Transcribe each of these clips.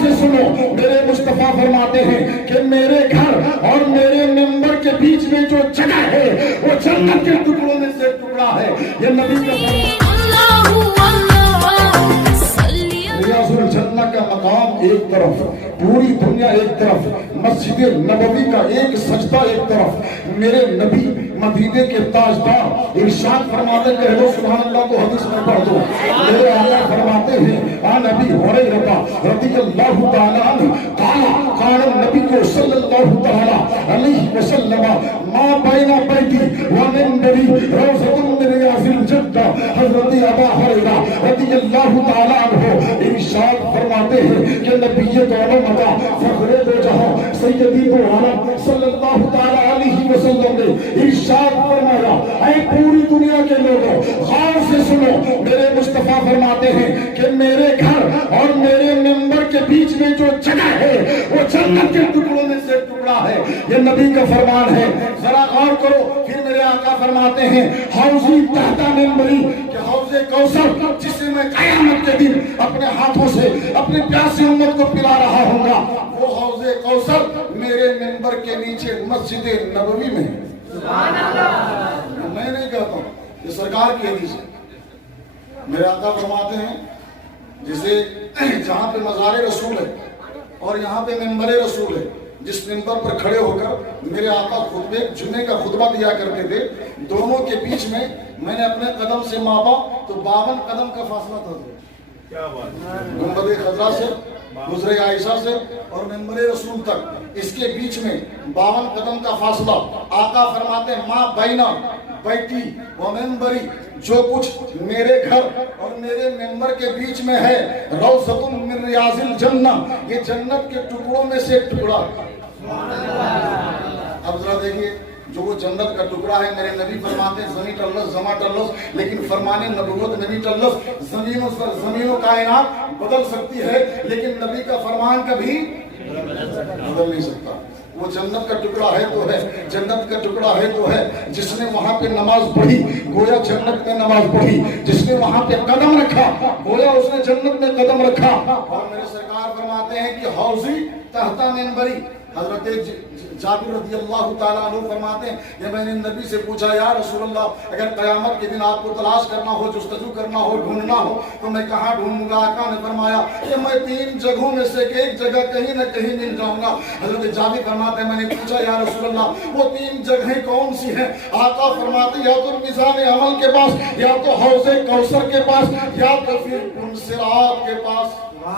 سے سنو، میرے مصطفیٰ فرماتے ہیں کہ میرے گھر اور میرے ممبر کے بیچ میں جو جگہ ہے وہ جنت کے ٹکڑوں میں سے ایک ٹکڑا ہے. یہ نبی کا ریاض الجنہ کا مقام ایک طرف، پوری دنیا ایک طرف، مسجد نبوی کا ایک سجدہ ایک طرف. میرے نبی مدینے کے تاجدار ارشاد فرماتے کہ لو سبحان اللہ کو حدیث میں پڑھ دو. میرے آقا فرماتے ہیں عن ابی ہریرہ رضی اللہ تعالی عنہ قال النبی صلی اللہ تعالی علیہ وسلم ما بین بیتی و منبری روضۃ من ریاض الجنہ. حضرت ابا ہریرہ رضی اللہ تعالی عنہ ارشاد فرماتے ہیں کہ نبی دونوں مدا فخر دو جہاں سیدی دو عالم صلی اللہ تعالی علیہ وسلم نے ارشاد فرمایا اے پوری دنیا کے لوگوں غور سے سنو، میرے مصطفیٰ فرماتے ہیں کہ میرے گھر اور میرے ممبر کے بیچ میں جو جگہ ہے وہ جنت کے ٹکڑوں میں سے ایک ٹکڑا ہے. یہ نبی کا فرمان ہے. ذرا غور کرو. پھر میرے آقا فرماتے ہیں حوضی تحت منبری، کہ حوض کوثر جسے میں قیامت کے دن اپنے ہاتھوں سے اپنی پیاسی امت کو پلا رہا ہوں گا، وہ حوض کوثر میرے منبر کے نیچے مسجد نبوی میں. سبحان اللہ. میں نہیں کہتا ہوں، یہ سرکار کی حدیث ہے. میرے آقا فرماتے ہیں جسے جہاں پہ مزار رسول ہے اور یہاں پہ منبر رسول ہے، جس منبر پر کھڑے ہو کر میرے آقا خطبے جمعے کا خطبہ دیا کرتے تھے، دونوں کے بیچ میں نے اپنے قدم سے ماپا تو 52 قدم کا فاصلہ تھا. کیا بات. گنبد خضرا سے گزرے عائشہ سے اور منبر رسول تک اس کے بیچ میں 52 قدم کا فاصلہ. آقا فرماتے ہیں ما بینا بیتی و منبری، جو کچھ میرے گھر اور میرے ممبر کے بیچ میں ہے روضۃ من ریاض الجنہ، یہ جنت کے ٹکڑوں میں سے ایک ٹکڑا. اب ذرا دیکھیے، جو وہ جنت کا ٹکڑا ہے، میرے نبی فرماتے ہیں زمین ٹلس زما ٹلس، لیکن فرمان نبوت نبی ٹلس. زمین و کائنات بدل سکتی ہے لیکن نبی کا فرمان کبھی بدل نہیں سکتا. وہ جنت کا ٹکڑا ہے تو ہے، جنت کا ٹکڑا ہے تو ہے. جس نے وہاں پہ نماز پڑھی گویا جنت میں نماز پڑھی، جس نے وہاں پہ قدم رکھا گویا اس نے جنت میں قدم رکھا. اور میرے سرکار فرماتے ہیں کہ حوضی تحت منبری. حضرت جابر رضی اللہ تعالیٰ عنہ فرماتے ہیں کہ میں نے نبی سے پوچھا یا رسول اللہ اگر قیامت کے دن آپ کو تلاش کرنا ہو، جستجو کرنا ہو، ڈھونڈنا ہو تو میں کہاں ڈھونڈوں گا؟ آقا نے فرمایا کہ میں 3 جگہوں میں سے ایک جگہ کہیں نہ کہیں مل جاؤں گا. حضرت جابر فرماتے ہیں میں نے پوچھا یا رسول اللہ وہ 3 جگہیں کون سی ہیں؟ آقا فرماتے یا تو میزان عمل کے پاس، یا تو حوض کوثر کے پاس، یا تو پھر صراط کے پاس.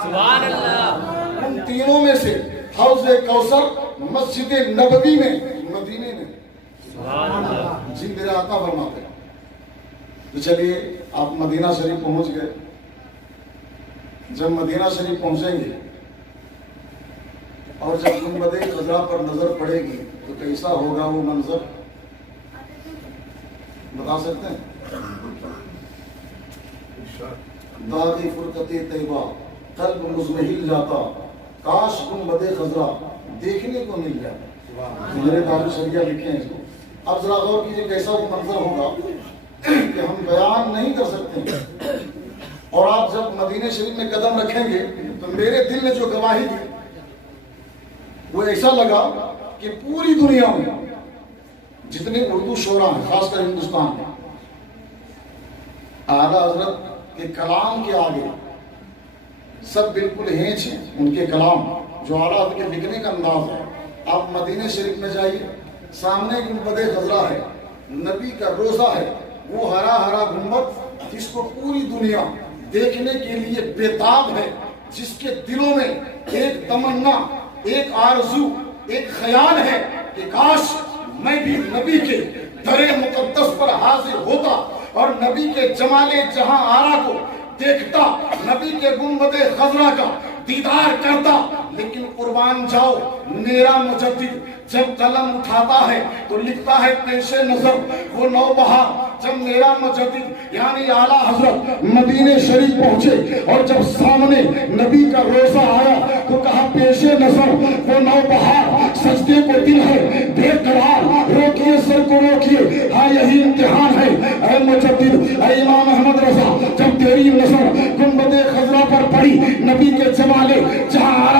سبحان اللہ. ان تینوں میں سے حوض کوثر مسجد نبوی میں مدینے میں. سبحان اللہ. جی میرے آقا فرماتے ہیں. تو چلیے آپ مدینہ شریف پہنچ گئے. جب مدینہ شریف پہنچیں گے اور جب گنبد خضرا پر نظر پڑے گی تو کیسا ہوگا وہ منظر بتا سکتے ہیں؟ داغی فرقت طیبہ قلب مزمحل جاتا، کاش گنبد خضرا دیکھنے کو مل جاتا. میرے دار الشریعہ لکھے ہیں اس کو. اب ذرا غور کیجیے کیسا وہ منظر ہوگا کہ ہم بیان نہیں کر سکتے. اور آپ جب مدینہ شریف میں قدم رکھیں گے تو میرے دل نے جو گواہی دی وہ ایسا لگا کہ پوری دنیا میں جتنے اردو شعراء ہیں خاص کر ہندوستان میں اعلیٰ حضرت کے کلام کے آگے سب بالکل ہینچ ہیں. ان کے کلام جو اعلیٰ حضرت کے لکھنے کا انداز ہے. آپ مدینہ شریف میں جائیے، سامنے گنبد خضرا ہے، نبی کا روضہ ہے، وہ ہرا ہرا گنبد جس کو پوری دنیا دیکھنے کے لیے بےتاب ہے، جس کے دلوں میں ایک تمنا، ایک آرزو، ایک خیال ہے کہ کاش میں بھی نبی کے در مقدس پر حاضر ہوتا اور نبی کے جمال جہاں آرا کو دیکھتا، نبی کے گنبد خضرا کا دیدار کرتا. لیکن قربان جاؤ، میرا مجدد جب قلم اٹھاتا ہے تو لکھتا ہے پیش نظر وہ نوبہار. جب میرا مجدد یعنی اعلیٰ حضرت مدینہ شریف پہنچے اور جب سامنے نبی کا روضہ آیا تو کہا پیش نظر وہ نوبہار. سجدے کو دل ہے بے قرار، روکیے سر کو روکیے، ہاں یہی امتحان ہے. اے مجدد، اے امام احمد رضا، جب تیری نظر گنبد خضرا پر پڑی، نبی کے جمالے جہاں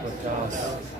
50।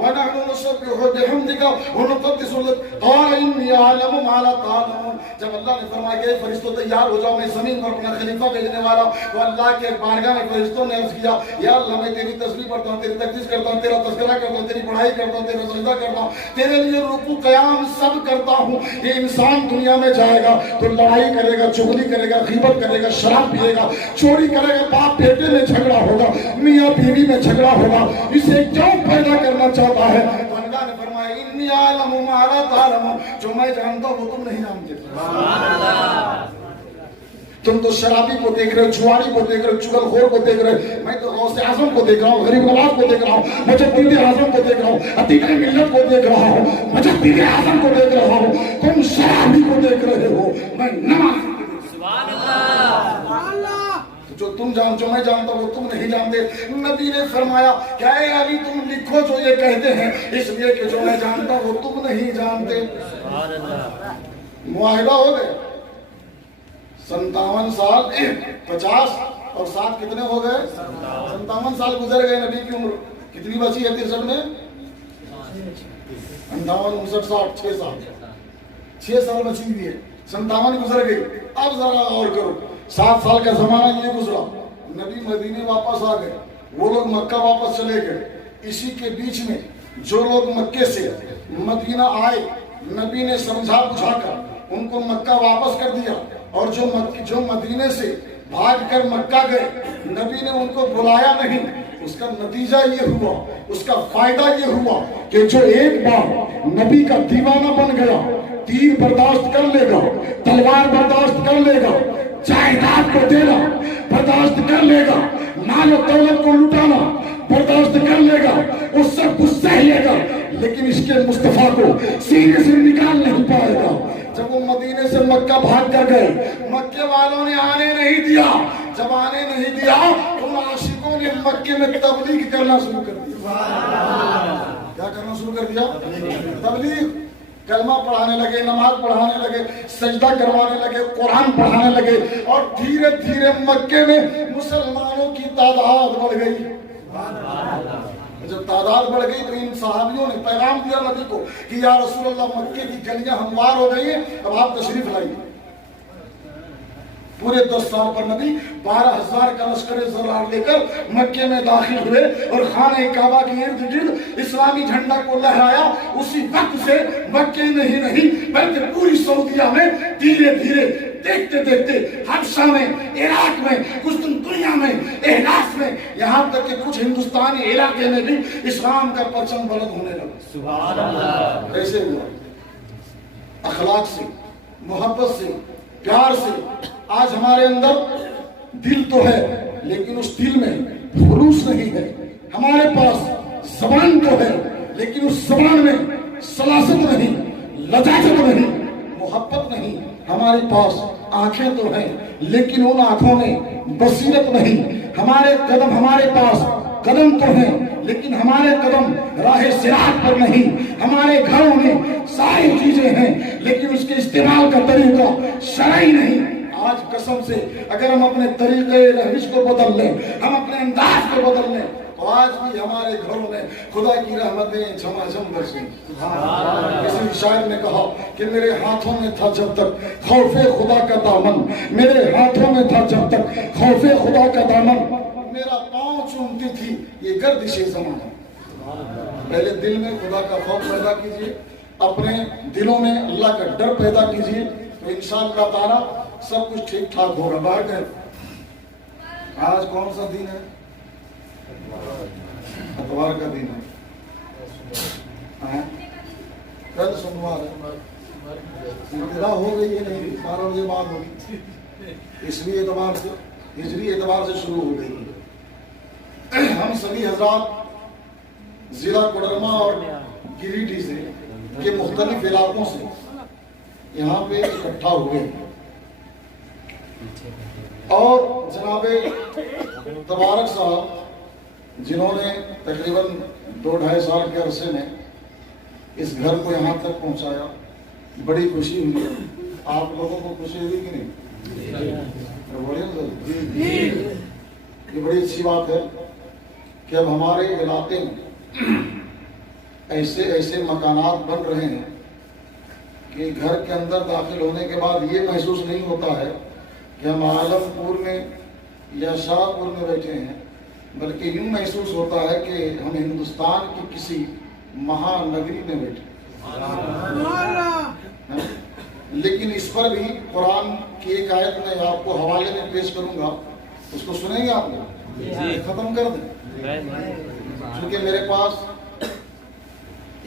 ونحن نسبح بحمدك ونقدس لك قال إني أعلم ما لا تعلمون. جب اللہ نے فرمایا کہ فرشتوں تیار ہو جاؤ، میں زمین پر اپنا خلیفہ بھیجنے والا ہوں، تو اللہ کے بارگاہ میں فرشتوں نے عرض کیا یا اللہ میں تیری تسبیح پڑھتا ہوں، تیری تقدیس کرتا ہوں، تیرا تذکرہ کرتا ہوں، تیری پڑھائی کرتا ہوں، تیرا سجدہ کرتا ہوں، تیرے لیے رکوع قیام سب کرتا ہوں. یہ انسان دنیا میں جائے گا تو لڑائی کرے گا، چغلی کرے گا، غیبت کرے گا، شراب پیے گا، چوری کرے گا، باپ بیٹے میں جھگڑا ہوگا، میاں بیوی میں جھگڑا ہوگا. اسے کیوں پیدا کرنا چاہتا ہے؟ تو اللہ نے فرمایا انی اعلم ما لا تعلمون، جو میں جانتا ہوں وہ تم نہیں جانتے. تم تو شرابی کو دیکھ رہے ہو، جواری کو دیکھ رہے ہو، چغل خور کو دیکھ رہے ہو، میں تو غوث اعظم کو دیکھ رہا ہوں، غریب نواز کو دیکھ رہا ہوں، مجدد اعظم کو دیکھ رہا ہوں، عتیق ملت کو دیکھ رہا ہوں، مجدد اعظم کو دیکھ رہا ہوں. تم شرابی کو دیکھ رہے ہو، میں نماز. سبحان اللہ. جو تم جان، جو میں جانتا ہوں وہ تم نہیں جانتے. نبی نے فرمایا کہ اے علی تم لکھو جو یہ کہتے ہیں، اس لیے کہ جو میں جانتا ہوں وہ تم نہیں جانتے. سبحان اللہ. معاہدہ ہو گئے. 57 سال 50 اور 7 کتنے ہو گئے؟ 57 سال گزر گئے. نبی کی عمر کتنی بچی ہے 63 میں؟ 58 59 60 6 سال 6 سال بچی ہوئی ہے. 57 گزر گئی. اب ذرا غور کرو، 7 سال کا زمانہ یہ گزرا، نبی مدینے واپس آ گئے، وہ لوگ مکہ واپس چلے گئے. اسی کے بیچ میں جو لوگ مکے سے مدینہ آئے، نبی نے سمجھا بجھا کر ان کو مکہ واپس کر دیا. اور جو مدینے سے بھاگ کر مکہ گئے، نبی نے ان کو بلایا نہیں. اس کا نتیجہ یہ ہوا، اس کا فائدہ یہ ہوا کہ جو ایک بار نبی کا دیوانہ بن گیا، تیر برداشت کر لے گا، تلوار برداشت کر لے گا، جائیداد کو دینا برداشت کر لے گا، مال و دولت کو لٹانا برداشت کر لے گا، اس سے غصہ لے گا، لیکن اس کے مصطفیٰ کو سینے سے نکال نہیں پائے گا. جب وہ مدینے سے مکہ بھاگ کر گئے، مکے والوں نے آنے نہیں دیا. جب آنے نہیں دیا تو عاشقوں نے مکے میں تبلیغ کرنا شروع کر دیا. کیا کرنا شروع کر دیا؟ تبلیغ. کلمہ پڑھانے لگے، نماز پڑھانے لگے، سجدہ کروانے لگے، قرآن پڑھانے لگے، اور دھیرے دھیرے مکے میں مسلمانوں کی تعداد بڑھ گئی. جب تعداد بڑھ گئی تو ان صحابیوں نے پیغام دیا نبی کو کہ یا رسول اللہ مکے کی گلیاں ہموار ہو گئی ہیں، اب آپ تشریف لائیے. پورے 10 سال پر نبی 12,000 کا لشکر زرار لے کر مکے میں داخل ہوئے اور خانہ کعبہ کے ارد گرد اسلامی جھنڈا کو لہرایا. اسی وقت سے مکے نہیں بلکہ پوری سعودیہ میں دھیرے دھیرے دیکھتے دیکھتے حبشہ میں، عراق میں، قسطنطنیہ میں، احلاس میں، یہاں تک کہ کچھ ہندوستانی علاقے میں بھی اسلام کا پرچم بلند ہونے لگا. سبحان اللہ. کیسے ہوا؟ اخلاق سے، محبت سے، پیار سے. آج ہمارے اندر دل تو ہے لیکن اس دل میں خلوص نہیں ہے. ہمارے پاس زبان تو ہے لیکن اس زبان میں سلاست نہیں، لجاجت نہیں، محبت نہیں. ہمارے پاس آنکھیں تو ہیں لیکن ان آنکھوں میں بصیرت نہیں. ہمارے پاس قدم تو ہیں لیکن ہمارے قدم راہ صراط پر نہیں. ہمارے گھروں میں ساری چیزیں ہیں لیکن اس کے استعمال کا طریقہ شرعی نہیں. آج قسم سے اگر ہم اپنے طریقے روش کو بدل لیں، ہم اپنے انداز کو بدل لیں، تو آج بھی ہمارے گھروں میں خدا کی رحمتیں جھماجھم برسیں. کسی شاعر نے کہا کہ میرے ہاتھوں میں تھا جب تک خوف خدا کا دامن، میرے ہاتھوں میں تھا جب تک خوف خدا کا دامن، میرا پاؤں چومتی تھی یہ گردش زمانہ. پہلے دل میں خدا کا خوف پیدا کیجئے، اپنے دلوں میں اللہ کا ڈر پیدا کیجئے، تو انشاءاللہ تعالی سب کچھ ٹھیک ٹھاک ہوگا. باہر گئے آج کون سا دن ہے؟ اتوار کا دن ہے. کل سوموار ہے. ابتدا ہو گئی ہے نہیں، 12 بجے بعد ہوگی. اس لیے اعتبار سے ہجری اعتبار سے شروع ہو گئی. ہم سبھی حضرات ضلع کوڈرما اور گریٹی سے کے مختلف علاقوں سے یہاں پہ اکٹھا ہوئے اور جناب تبارک صاحب جنہوں نے تقریباً 2-2.5 سال کے عرصے میں اس گھر کو یہاں تک پہنچایا. بڑی خوشی ہوئی ہے. آپ لوگوں کو خوشی ہوئی کہ نہیں؟ یہ بڑی اچھی بات ہے کہ اب ہمارے علاقے میں ایسے ایسے مکانات بن رہے ہیں کہ گھر کے اندر داخل ہونے کے بعد یہ محسوس نہیں ہوتا ہے کہ ہم عالم پور میں یا شاہ پور میں بیٹھے ہیں، بلکہ یوں محسوس ہوتا ہے کہ ہم ہندوستان کی کسی مہانگری میں بیٹھے۔ لیکن اس پر بھی قرآن کی ایک آیت میں آپ کو حوالے میں پیش کروں گا، اس کو سنیں گے آپ لوگ؟ ختم کر دیں، کیونکہ میرے پاس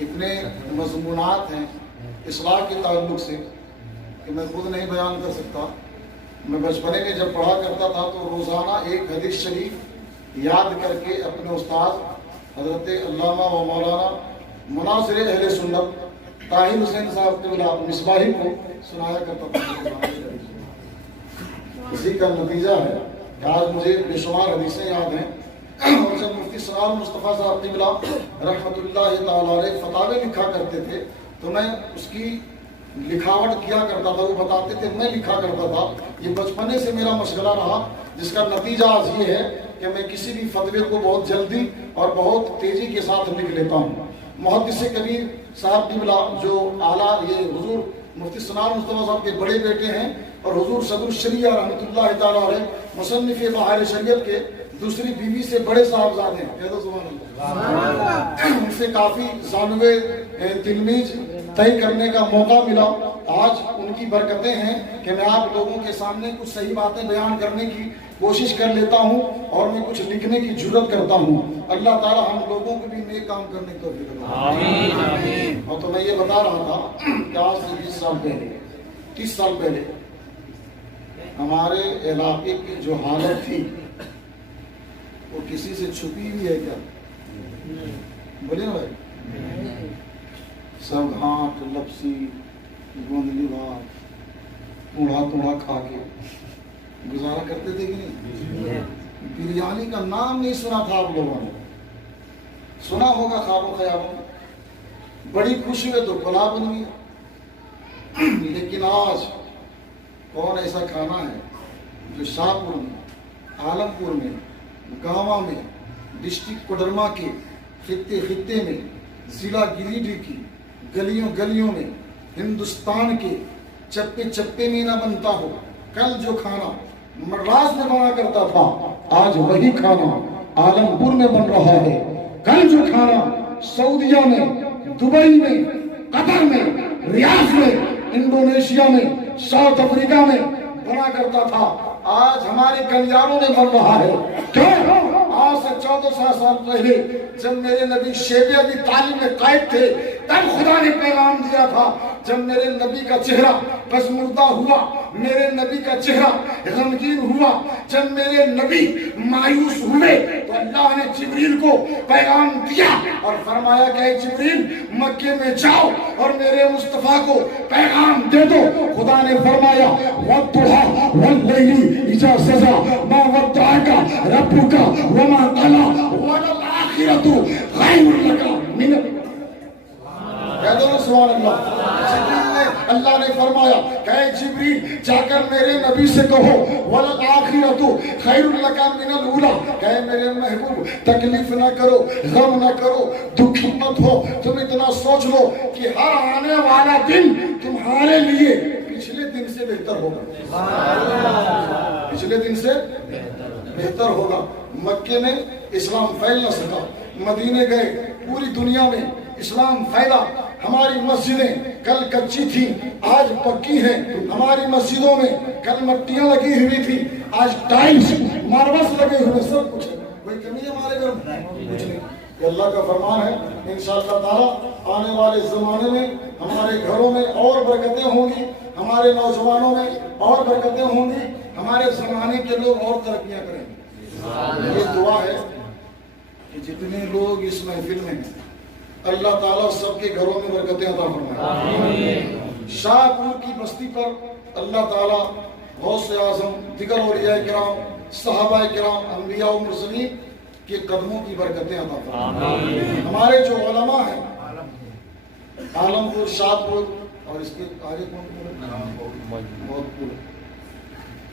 اتنے مضمونات ہیں اصلاح کے تعلق سے کہ میں خود نہیں بیان کر سکتا۔ میں بچپنے میں جب پڑھا کرتا تھا تو روزانہ ایک حدیث شریف یاد کر کے اپنے استاد حضرت علامہ و مولانا مناصر اہل سنت طاہر حسین صاحب کے مصباحی کو سنایا کرتا تھا۔ اسی کا نتیجہ ہے کہ آج مجھے بے شمار حدیثیں یاد ہیں، اور جب مفتی سرار مصطفیٰ صاحب قبلہ رحمۃ اللہ تعالی علیہ فتاوے لکھا کرتے تھے تو میں اس کی لکھاوٹ کیا کرتا تھا، وہ بتاتے تھے، میں لکھا کرتا تھا۔ یہ بچپنے سے میرا مشغلہ رہا، جس کا نتیجہ آج یہ ہے کہ میں کسی بھی فتوے کو بہت جلدی اور بہت تیزی کے ساتھ لکھ لیتا ہوں۔ محدث کبیر صاحب قبلہ جو اعلیٰ یہ حضور مفتی سنار مصطفیٰ صاحب کے بڑے بیٹے ہیں اور حضور صدر الشریعہ رحمۃ اللہ تعالیٰ علیہ مصنف بحار شریعت کے دوسری بیوی سے بڑے صاحبزادے ہیں، کہہ دو سبحان اللہ۔ ان سے کافی زانوے تلمیذ طے کرنے کا موقع ملا۔ آج ان کی برکتیں ہیں کہ میں آپ لوگوں کے سامنے کچھ صحیح باتیں بیان کرنے کی کوشش کر لیتا ہوں اور میں کچھ لکھنے کی جرت کرتا ہوں۔ اللہ تعالی ہم لوگوں کو بھی نیک کام کرنے کی توفیق عطا فرمائے۔ آمین۔ اور تو میں یہ بتا رہا تھا کہ آج سے 20 سال پہلے 30 سال پہلے ہمارے علاقے کی جو حالت تھی وہ کسی سے چھپی ہوئی ہے کیا؟ بولے نا بھائی، سب ہاتھ لپسی گوندلی بات توڑا توڑا کھا کے گزارا کرتے تھے کہ نہیں؟ بریانی کا نام نہیں سنا تھا آپ لوگوں نے، سنا ہوگا خوابوں خیالوں میں، بڑی خوشی میں تو پلا بن گیا۔ لیکن آج کون ایسا کھانا ہے جو شاہپور میں، عالم پور میں، گاوا میں، ڈسٹرکٹ کوڈرما کے خطے میں، ضلع گریڈی کی گلیوں گلیوں میں، ہندوستان کے چپے چپے میں نہ بنتا ہو؟ کل جو کھانا مدراس میں بنا کرتا تھا آج وہی کھانا عالم پور میں بن رہا ہے۔ کل جو کھانا سعودیہ میں، دبئی میں، قطر میں، ریاض میں، انڈونیشیا میں، ساؤتھ افریقہ میں بنا کرتا تھا آج ہمارے گلیاروں میں بن رہا ہے۔ کیوں؟ آج سے 1400 سال پہلے جب میرے نبی شیبہ کی تعلیم میں قائد تھے تب خدا نے پیغام دیا تھا، جب میرے نبی کا چہرہ پژمردہ ہوا، میرے نبی کا چہرہ غمگین ہوا، جب میرے نبی مایوس ہوئے تو اللہ نے جبریل کو پیغام دیا اور فرمایا کہ اے جبریل مکے میں جاؤ اور میرے مصطفیٰ کو پیغام دے دو۔ خدا نے فرمایا وَالضُّحَىٰ وَاللَّيْلِ إِذَا سَجَىٰ مَا وَدَّعَكَ رَبُّكَ وَمَا قَلَىٰ وَلَلْآخِرَةُ خَيْرٌ لَكَ مِنَ کہہ دو سبحان اللہ۔ اللہ نے فرمایا کہ اے جبریل جا کر میرے نبی سے کہو وَلَلْآخِرَةُ خَيْرٌ لَكَ مِنَ الْأُولَىٰ، کہ میرے محبوب تکلیف نہ کرو، غم نہ کرو، دکھی مت ہو، تم اتنا سوچ لو کہ ہر آنے والا دن تمہارے لیے پچھلے دن سے بہتر ہوگا، پچھلے دن سے بہتر ہوگا۔ مکے میں اسلام پھیل نہ سکا، مدینے گئے، پوری دنیا میں اسلام پھیلا۔ ہماری مسجدیں کل کچی تھیں آج پکی ہیں، ہماری مسجدوں میں کل مٹیاں لگی ہوئی تھی آج ٹائلز ماربلز لگے ہوئے، سب کچھ ہے۔ کوئی کمی ہے ہمارے گھر میں؟ کچھ نہیں۔ یہ اللہ کا فرمان ہے، انشاءاللہ تعالیٰ آنے والے زمانے میں ہمارے گھروں میں اور برکتیں ہوں گی، ہمارے نوجوانوں میں اور برکتیں ہوں گی، ہمارے زمانے کے لوگ اور ترقیاں کریں گے۔ یہ دعا ہے کہ جتنے لوگ اس محفل میں ہیں اللہ تعالیٰ سب کے گھروں میں برکتیں عطا فرمائے۔ شاہ پور کی بستی پر اللہ تعالیٰ غوث اعظم، دیگر اولیاء کرام، صحابہ کرام، انبیاء و مرسلین کے قدموں کی برکتیں عطا فرمائے۔ ہمارے جو علماء ہیں عالم پور، شاہ پور اور اس کے آگے کون بہت پور،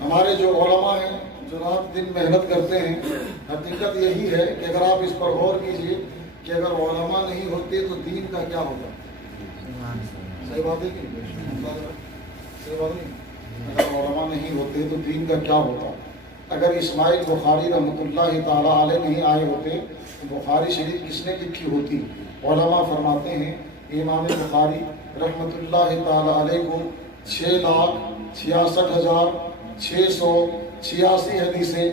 ہمارے جو علماء ہیں جو رات دن محنت کرتے ہیں، حقیقت یہی ہے کہ اگر آپ اس پر غور کیجئے کہ اگر علماء نہیں ہوتے تو دین کا کیا ہوتا؟ صحیح بات ہے کہ صحیح بات نہیں؟ اگر علماء نہیں ہوتے تو دین کا کیا ہوتا؟ اگر اسماعیل بخاری رحمۃ اللہ تعالیٰ علیہ نہیں آئے ہوتے تو بخاری شریف کس نے لکھی ہوتی؟ علماء فرماتے ہیں امام بخاری رحمۃ اللہ تعالیٰ علیہ کو 6,66,686 حدیثیں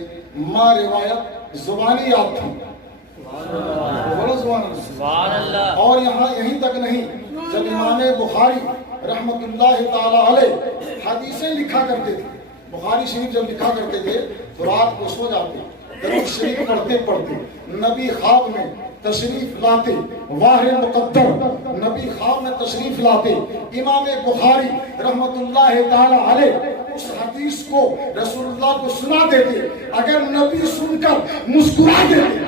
ما روایت زبانی یاد تھی. اور یہیں تک نہیں، جب امام بخاری رحمۃ اللہ تعالیٰ علیہ حدیثیں لکھا کرتے تھے، بخاری شریف جب لکھا کرتے تھے تو رات کو سو جاتے، درود شریف پڑھتے پڑھتے نبی خواب میں تشریف لاتے، واہ مقدر نبی خواب میں تشریف لاتے. امام بخاری رحمۃ اللہ تعالی علیہ اس حدیث کو رسول اللہ کو سنا دیتے، اگر نبی سن کر مسکرا دیتے،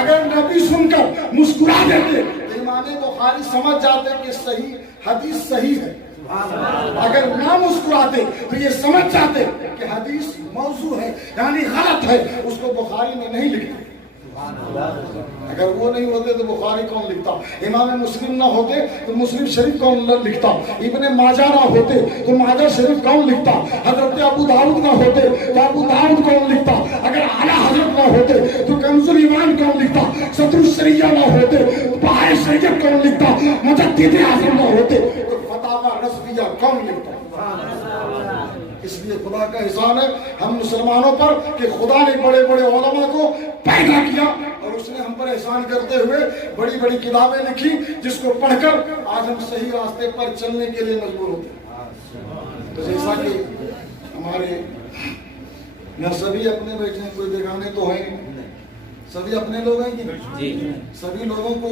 اگر نبی سن کر مسکرا دیتے تو امام بخاری سمجھ جاتے کہ صحیح حدیث صحیح ہے. اگر نہ مسکراتے تو یہ سمجھ جاتے کہ حدیث موضوع ہے، یعنی غلط ہے، اس کو بخاری میں نہیں لکھتے. اگر وہ نہیں ہوتے تو بخاری کون لکھتا؟ امام مسلم نہ ہوتے تو مسلم شریف کون لکھتا؟ ابن ماجہ نہ ہوتے تو ماجہ شریف کون لکھتا؟ حضرت ابو داؤد نہ ہوتے تو ابو داؤد کون لکھتا؟ اگر اعلیٰ حضرت نہ ہوتے تو کنز الایمان کون لکھتا؟ صدر الشریعہ نہ ہوتے تو بہائے شریعت کون لکھتا؟ مجدد اعظم نہ ہوتے تو فتاوی رضویہ کون لکھتا؟ اس لیے خدا کا احسان ہے ہم مسلمانوں پر کہ خدا نے بڑے بڑے علماء کو پیدا کیا اور اس نے ہم پر احسان کرتے ہوئے بڑی بڑی کتابیں لکھی جس کو پڑھ کر آج ہم صحیح راستے پر چلنے کے لیے مجبور ہوتے ہیں. تو جیسا کہ ہمارے یہاں سبھی اپنے بیٹھے ہیں، کوئی بیگانے تو ہیں، سبھی اپنے لوگ ہیں کہ نہیں؟ سبھی لوگوں کو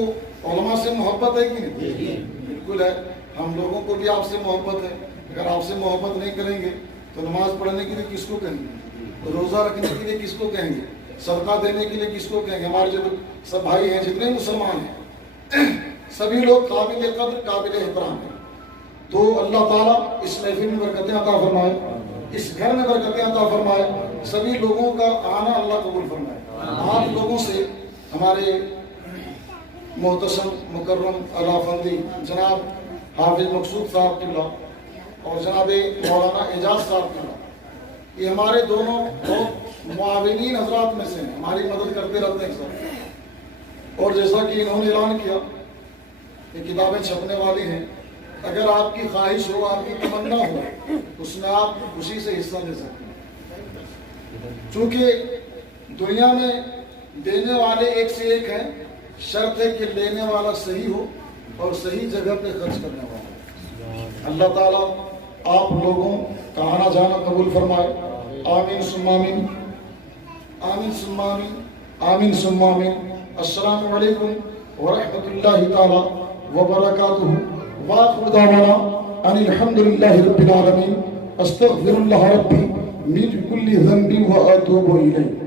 علماء سے محبت ہے کہ نہیں؟ بالکل ہے. ہم لوگوں کو بھی آپ سے محبت ہے. اگر آپ سے محبت نہیں کریں گے تو نماز پڑھنے کے لیے کس کو کہیں گے؟ روزہ رکھنے کے لیے کس کو کہیں گے؟ صدقہ دینے کے لیے کس کو کہیں گے؟ ہمارے جو سب بھائی ہیں جتنے مسلمان ہیں سبھی لوگ قابل قدر قابل احترام ہیں. تو اللہ تعالیٰ اس محفل میں برکتیں عطا فرمائے، اس گھر میں برکتیں عطا فرمائے، سبھی لوگوں کا آنا اللہ قبول فرمائے. آپ لوگوں سے ہمارے محتشم مکرم عرافندی جناب حافظ مقصود صاحب قبلہ اور جناب مولانا اعجاز صاحب قبلہ، یہ ہمارے دونوں بہت معاونین حضرات میں سے ہیں، ہماری مدد کرتے رہتے ہیں سب. اور جیسا کہ انہوں نے اعلان کیا کہ کتابیں چھپنے والی ہیں، اگر آپ کی خواہش ہو، آپ کی تمنا ہو، اس میں آپ خوشی سے حصہ لے سکتے ہیں. چونکہ دنیا میں دینے والے ایک سے ایک ہیں، شرط ہے کہ لینے والا صحیح ہو اور صحیح جگہ پہ خرچ کرنے والا. اللہ تعالیٰ آپ لوگوں کا آنا جانا قبول فرمائے. آمین ثم آمین، آمین ثم آمین، آمین ثم آمین. السلام علیکم ورحمۃ اللہ تعالی وبرکاتہ. وآخر دعوانا ان الحمد للہ رب العالمین. استغفر اللہ ربی من کل ذنب واتوب الیہ.